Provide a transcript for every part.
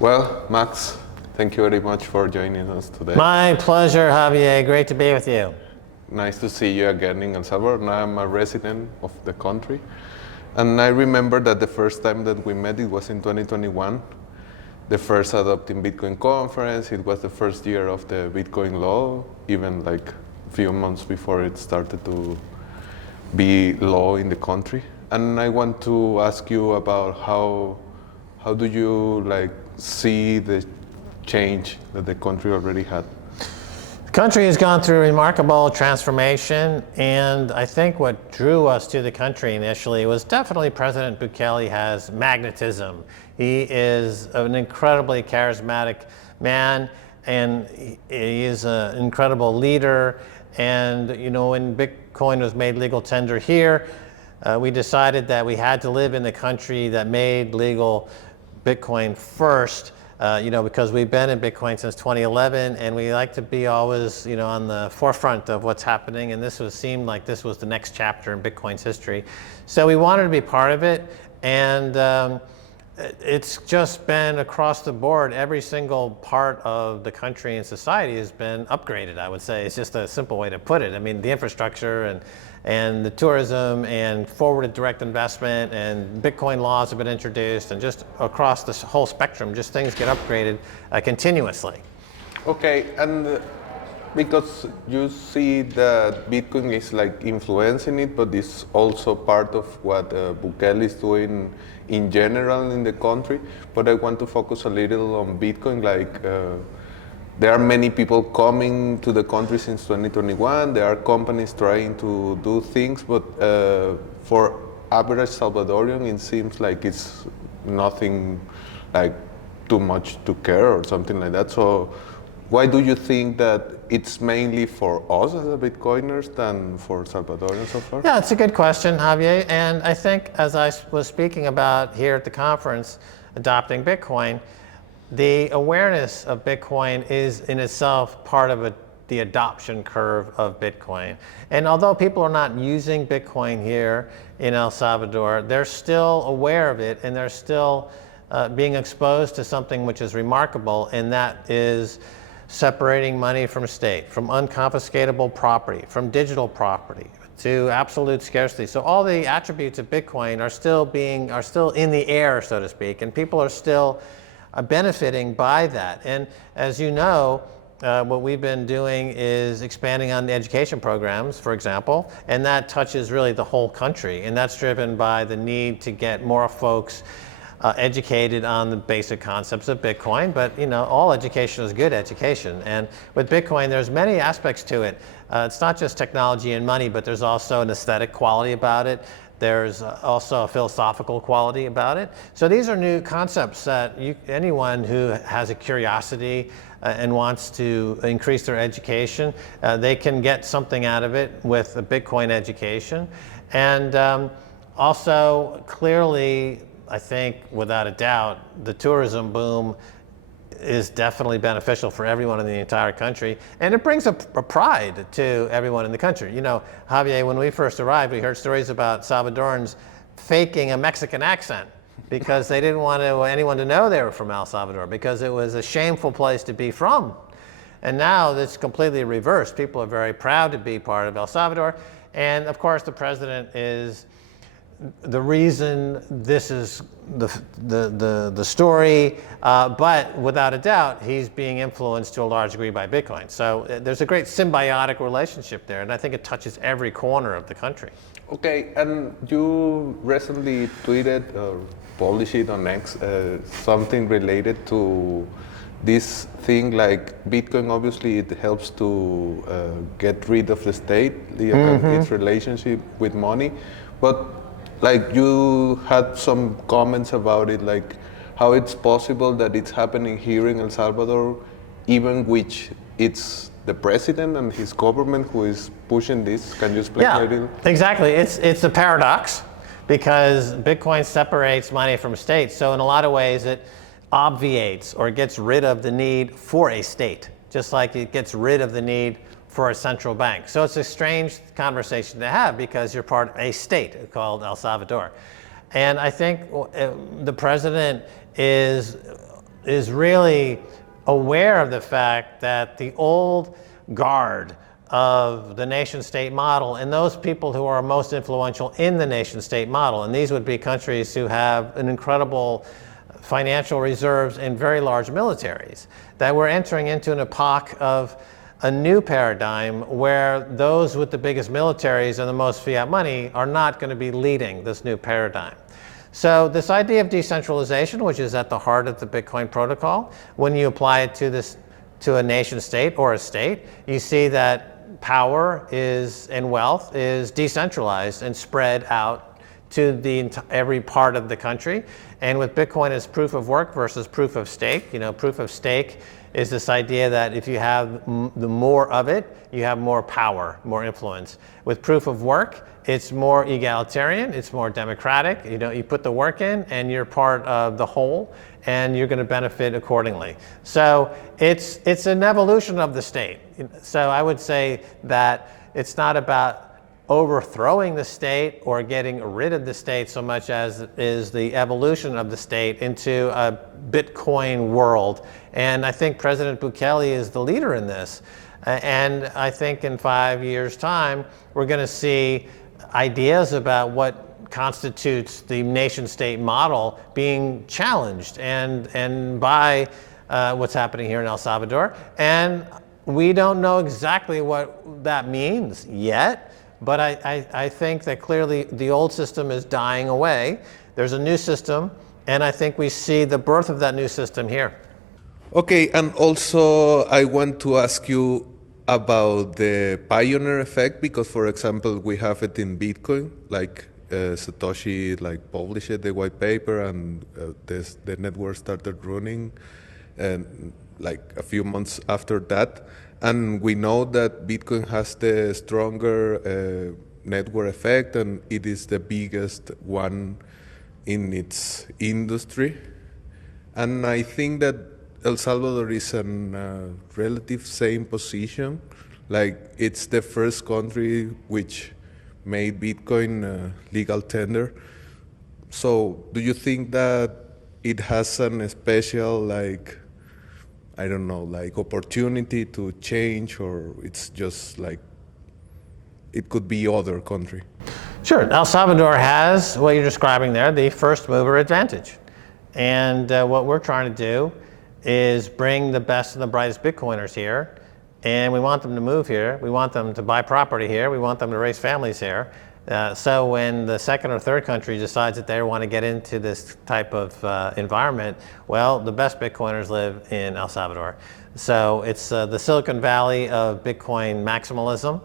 Well, Max, thank you very much for joining us today. My pleasure, Javier. Great to be with you. Nice to see you again in El Salvador. Now I'm a resident of the country. And I remember that the first time that we met, it was in 2021, the first Adopting Bitcoin conference. It was the first year of the Bitcoin law, even like a few months before it started to be law in the country. And I want to ask you about how do you like see the change that the country already had? The country has gone through a remarkable transformation, and I think what drew us to the country initially was definitely President Bukele has magnetism. He is an incredibly charismatic man, and he is an incredible leader. And you know, when Bitcoin was made legal tender here, we decided that we had to live in the country that made legal Bitcoin first, because we've been in Bitcoin since 2011, and we like to be always, on the forefront of what's happening. And seemed like this was the next chapter in Bitcoin's history. So we wanted to be part of it, and it's just been across the board. Every single part of the country and society has been upgraded, I would say. It's just a simple way to put it. I mean, the infrastructure and the tourism and forwarded direct investment and Bitcoin laws have been introduced, and just across this whole spectrum, just things get upgraded continuously. Okay, and because you see that Bitcoin is like influencing it, but it's also part of what Bukele is doing in general in the country. But I want to focus a little on Bitcoin. Like there are many people coming to the country since 2021. There are companies trying to do things, but for average Salvadorian, it seems like it's nothing like too much to care or something like that. So why do you think that it's mainly for us as a Bitcoiners than for Salvadorians so far? Yeah, it's a good question, Javier. And I think, as I was speaking about here at the conference, Adopting Bitcoin, the awareness of Bitcoin is in itself part of the adoption curve of Bitcoin. And although people are not using Bitcoin here in El Salvador, they're still aware of it, and they're still being exposed to something which is remarkable, and that is separating money from state, from unconfiscatable property, from digital property, to absolute scarcity. So all the attributes of Bitcoin are still in the air, so to speak, and people are still benefiting by that. And as you know, what we've been doing is expanding on the education programs, for example, and that touches really the whole country, and that's driven by the need to get more folks educated on the basic concepts of Bitcoin. But all education is good education, and with Bitcoin there's many aspects to it. It's not just technology and money, but there's also an aesthetic quality about it. There's also a philosophical quality about it. So these are new concepts that anyone who has a curiosity and wants to increase their education, they can get something out of it with a Bitcoin education. And also, clearly, I think without a doubt, the tourism boom is definitely beneficial for everyone in the entire country, and it brings a pride to everyone in the country. Javier, when we first arrived, we heard stories about Salvadorans faking a Mexican accent because they didn't want anyone to know they were from El Salvador, because it was a shameful place to be from. And now it's completely reversed. People are very proud to be part of El Salvador, and of course the president is the reason this is the story, but without a doubt, he's being influenced to a large degree by Bitcoin. So there's a great symbiotic relationship there, and I think it touches every corner of the country. Okay, and you recently tweeted or published it on X something related to this thing, like Bitcoin. Obviously, it helps to get rid of the state, its relationship with money, but like you had some comments about it, like how it's possible that it's happening here in El Salvador, even which it's the president and his government who is pushing this. Can you explain a little? Exactly. It's a paradox, because Bitcoin separates money from state. So in a lot of ways, it obviates or gets rid of the need for a state, just like it gets rid of the need for a central bank. So it's a strange conversation to have, because you're part of a state called El Salvador. And I think the president is is really aware of the fact that the old guard of the nation-state model and those people who are most influential in the nation-state model, and these would be countries who have an incredible financial reserves and very large militaries, that we're entering into an epoch of a new paradigm where those with the biggest militaries and the most fiat money are not going to be leading this new paradigm. So this idea of decentralization, which is at the heart of the Bitcoin protocol, when you apply it to a nation state or a state, you see that power and wealth is decentralized and spread out to every part of the country. And with Bitcoin, it's proof of work versus proof of stake. Proof of stake is this idea that if you have the more of it, you have more power, more influence. With proof of work, it's more egalitarian, it's more democratic. You put the work in and you're part of the whole and you're going to benefit accordingly. So it's an evolution of the state. So I would say that it's not about overthrowing the state or getting rid of the state so much as it is the evolution of the state into a Bitcoin world. And I think President Bukele is the leader in this. And I think in 5 years' time, we're going to see ideas about what constitutes the nation-state model being challenged and by what's happening here in El Salvador. And we don't know exactly what that means yet, but I think that clearly the old system is dying away. There's a new system, and I think we see the birth of that new system here. Okay, and also I want to ask you about the pioneer effect, because for example, we have it in Bitcoin, like Satoshi published the white paper and the network started running and a few months after that. And we know that Bitcoin has the stronger network effect and it is the biggest one in its industry. And I think that El Salvador is in relative same position. It's the first country which made Bitcoin legal tender. So do you think that it has an special opportunity to change, or it's just it could be other country? Sure, El Salvador has what you're describing there, the first mover advantage. And what we're trying to do is bring the best and the brightest Bitcoiners here, and we want them to move here. We want them to buy property here. We want them to raise families here. So when the second or third country decides that they want to get into this type of environment, well, the best Bitcoiners live in El Salvador. So it's the Silicon Valley of Bitcoin maximalism,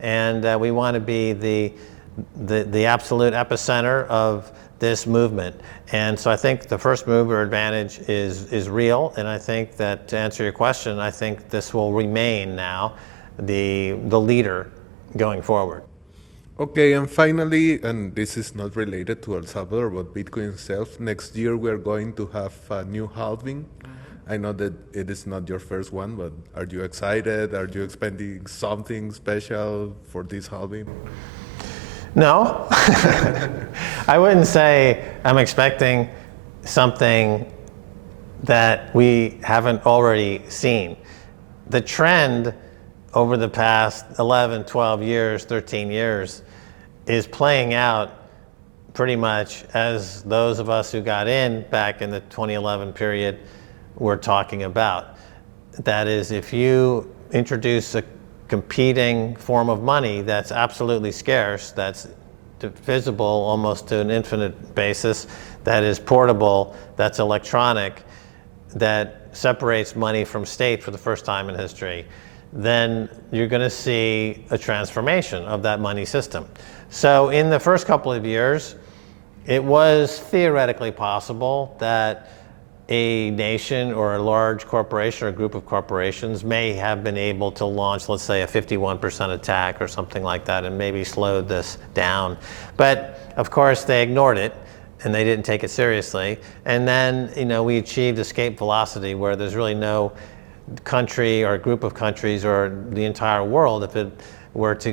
and we want to be the absolute epicenter of this movement. And so I think the first mover advantage is real, and I think that, to answer your question, I think this will remain now the leader going forward. Okay, and finally, and this is not related to El Salvador, but Bitcoin itself, next year we're going to have a new halving. I know that it is not your first one, but are you excited? Are you expecting something special for this halving? No, I wouldn't say I'm expecting something that we haven't already seen. The trend over the past 11, 12 years, 13 years is playing out pretty much as those of us who got in back in the 2011 period were talking about. That is, if you introduce a competing form of money that's absolutely scarce, that's divisible almost to an infinite basis, that is portable, that's electronic, that separates money from state for the first time in history, then you're going to see a transformation of that money system. So in the first couple of years, it was theoretically possible that a nation or a large corporation or a group of corporations may have been able to launch, let's say, a 51% attack or something like that and maybe slowed this down. But of course, they ignored it and they didn't take it seriously. And then, we achieved escape velocity where there's really no country or a group of countries or the entire world, if it were to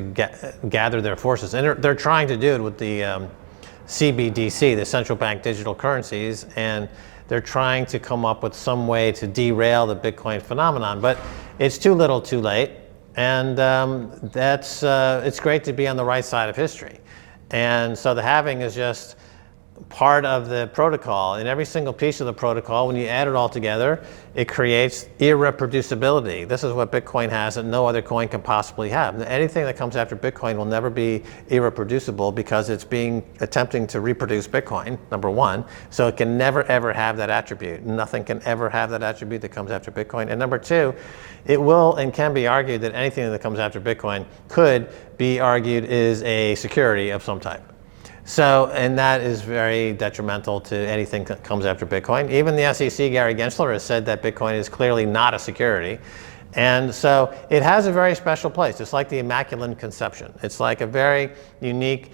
gather their forces. And they're trying to do it with the CBDC, the central bank digital currencies, and they're trying to come up with some way to derail the Bitcoin phenomenon. But it's too little too late. And it's great to be on the right side of history. And so the halving is just part of the protocol. In every single piece of the protocol, when you add it all together, it creates irreproducibility. This is what Bitcoin has that no other coin can possibly have. Anything that comes after Bitcoin will never be irreproducible because it's attempting to reproduce Bitcoin, number one. So it can never, ever have that attribute. Nothing can ever have that attribute that comes after Bitcoin. And number two, it will and can be argued that anything that comes after Bitcoin could be argued is a security of some type. So, and that is very detrimental to anything that comes after Bitcoin. Even the SEC, Gary Gensler, has said that Bitcoin is clearly not a security. And so it has a very special place. It's like the Immaculate Conception. It's like a very unique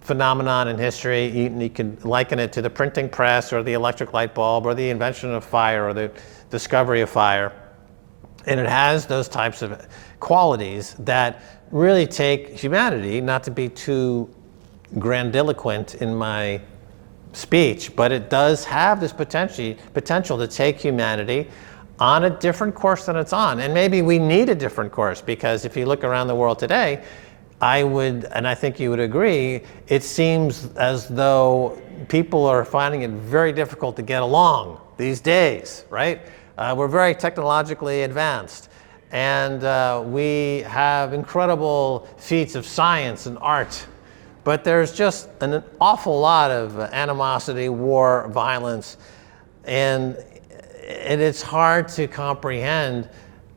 phenomenon in history. You can liken it to the printing press or the electric light bulb or the invention of fire or the discovery of fire. And it has those types of qualities that really take humanity, not to be too grandiloquent in my speech, but it does have this potential to take humanity on a different course than it's on. And maybe we need a different course, because if you look around the world today, I would, and I think you would agree, it seems as though people are finding it very difficult to get along these days, right? We're very technologically advanced, and we have incredible feats of science and art. But there's just an awful lot of animosity, war, violence, and it's hard to comprehend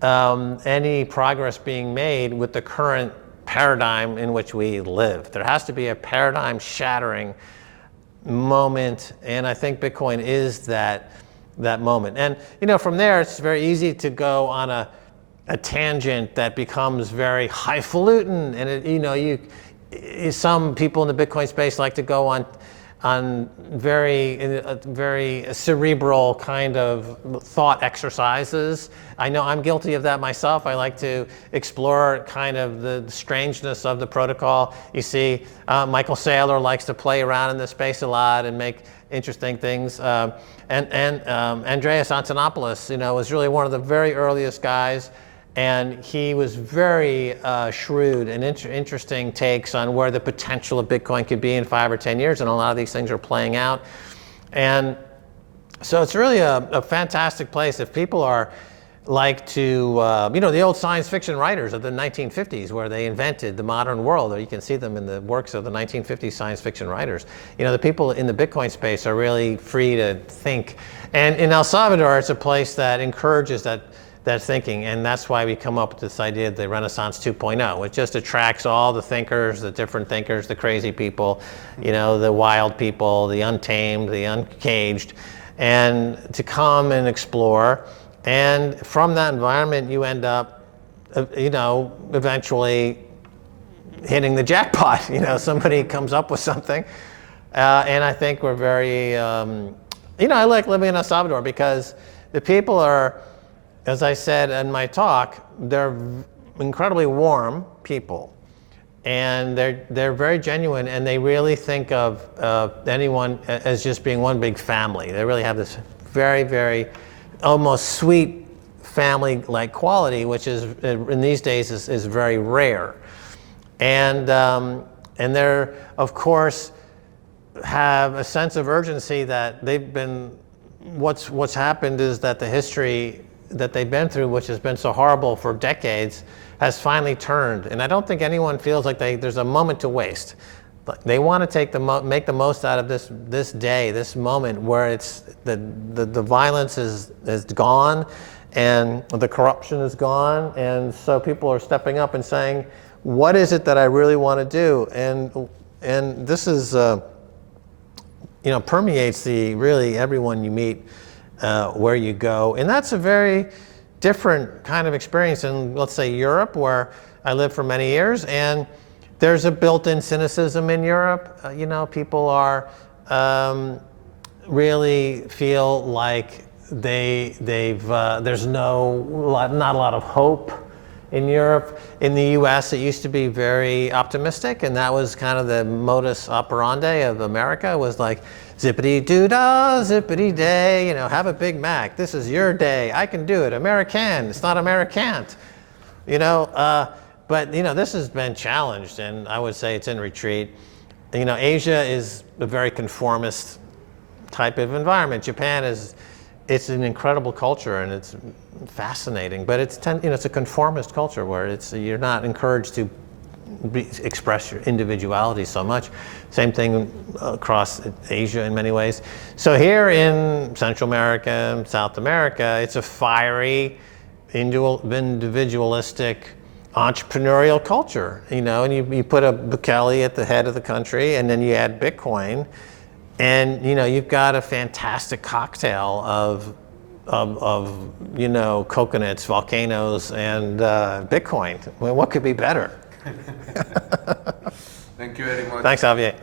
any progress being made with the current paradigm in which we live. There has to be a paradigm-shattering moment, and I think Bitcoin is that moment. And from there, it's very easy to go on a tangent that becomes very highfalutin, and some people in the Bitcoin space like to go on very cerebral kind of thought exercises. I know I'm guilty of that myself. I like to explore kind of the strangeness of the protocol. You see, Michael Saylor likes to play around in this space a lot and make interesting things. And Andreas Antonopoulos, was really one of the very earliest guys. And he was very shrewd and interesting takes on where the potential of Bitcoin could be in 5 or 10 years. And a lot of these things are playing out. And so it's really a fantastic place. If people are like to, the old science fiction writers of the 1950s, where they invented the modern world, or you can see them in the works of the 1950s science fiction writers. The people in the Bitcoin space are really free to think. And in El Salvador, it's a place that encourages that thinking, and that's why we come up with this idea of the Renaissance 2.0. It just attracts all the thinkers, the different thinkers, the crazy people, the wild people, the untamed, the uncaged, and to come and explore. And from that environment, you end up, eventually hitting the jackpot. Somebody comes up with something, and I think we're very, I like living in El Salvador because the people are, as I said in my talk, they're incredibly warm people, and they're very genuine, and they really think of anyone as just being one big family. They really have this very, very almost sweet family-like quality, which is in these days is very rare. And they're, of course, have a sense of urgency that they've been. What's happened is that the history that they've been through, which has been so horrible for decades, has finally turned. And I don't think anyone feels like there's a moment to waste. They want to make the most out of this day, this moment where it's the violence is gone and the corruption is gone, and so people are stepping up and saying, what is it that I really want to do? And this is permeates really everyone you meet. Where you go. And that's a very different kind of experience in, let's say, Europe, where I lived for many years. And there's a built-in cynicism in Europe. People are really feel like there's not a lot of hope in Europe. In the US, it used to be very optimistic, and that was kind of the modus operandi of America, was like, zippity-doo-dah, zippity-day, you know, have a Big Mac. This is your day. I can do it. American. It's not Americant. You know, but, you know, this has been challenged, and I would say it's in retreat. You know, Asia is a very conformist type of environment. Japan is, it's an incredible culture, and it's fascinating, but it's, you know, it's a conformist culture where it's, you're not encouraged to express your individuality so much. Same thing across Asia in many ways. So here in Central America, South America, it's a fiery, individualistic, entrepreneurial culture, you know, and you put a Bukele at the head of the country, and then you add Bitcoin, and, you know, you've got a fantastic cocktail of you know, coconuts, volcanoes, and Bitcoin. I mean, what could be better? Thank you very much. Thanks, Javier.